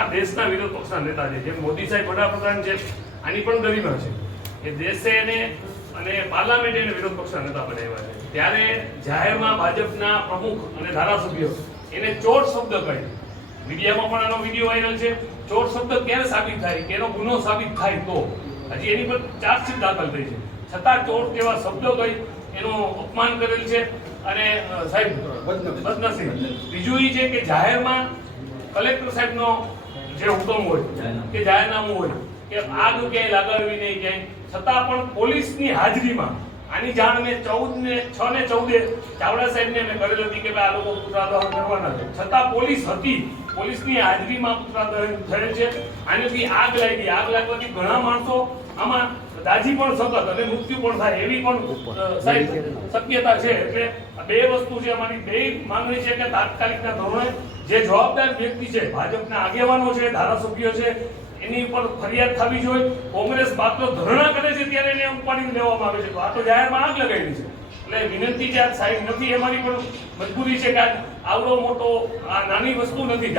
આ દેશના વિરોધ પક્ષના નેતા છે, જેમ મોદી સાહેબ વડાપ્રધાન છે, આની પણ ગરિમા છે કે દેશે એને અને પાર્લામેન્ટ એને વિરોધ પક્ષના નેતા બનાવ્યા છે. ત્યારે જાહેરમાં ભાજપના પ્રમુખ અને ધારાસભ્યો એને ચોર શબ્દ કહી, મીડિયામાં પણ આનો વિડીયો વાયરલ છે. ચોર શબ્દ ક્યારે સાબિત થાય કે એનો ગુનો સાબિત થાય તો હજી એની પર ચાર્જશીટ દાખલ થઈ છે, છતાં ચોર કેવા શબ્દો કહી એનું અપમાન કરેલ છે. અને સાહેબ બદનસીબ બીજું એ છે કે જાહેરમાં કલેક્ટર સાહેબનો જે હુકમ હોય કે જાહેરનામું હોય કે આગ ક્યાંય લગાડવી નહીં ક્યાંય, છતાં પણ પોલીસની હાજરીમાં આની જાણ મેં 6 ને 14 ચાવડા સાહેબને મેં કરેલ હતી કે આ લોકો પુતળા દહન કરવાના છે, છતાં પોલીસ હતી, પોલીસની હાજરીમાં પુતળા દહન થયેલ છે. આનાથી આગ લાગી, આગ લાગવાથી ઘણા માણસો આમાં દાજી પણ શકત અને મૃત્યુ પણ થાય એવી પણ સાહેબ શક્યતા છે. એટલે બે વસ્તુ છે, અમારી બે માંગણી છે કે તાત્કાલિકના ધોરણે જે જવાબદાર વ્યક્તિ છે, ભાજપના આગેવાનો છે, ધારાસભ્યો છે, એની ઉપર ફરિયાદ થવી જોઈએ. કોંગ્રેસ માત્ર ધરણા કરે છે ત્યારે એને ઉપાડીને લેવામાં આવે છે, તો આ તો જાહેરમાં આગ લગાવી છે. એટલે વિનંતી છે, આ સાહેબ નથી, અમારી પણ મજબૂરી છે કે આવડો મોટો આ નાની વસ્તુ નથી.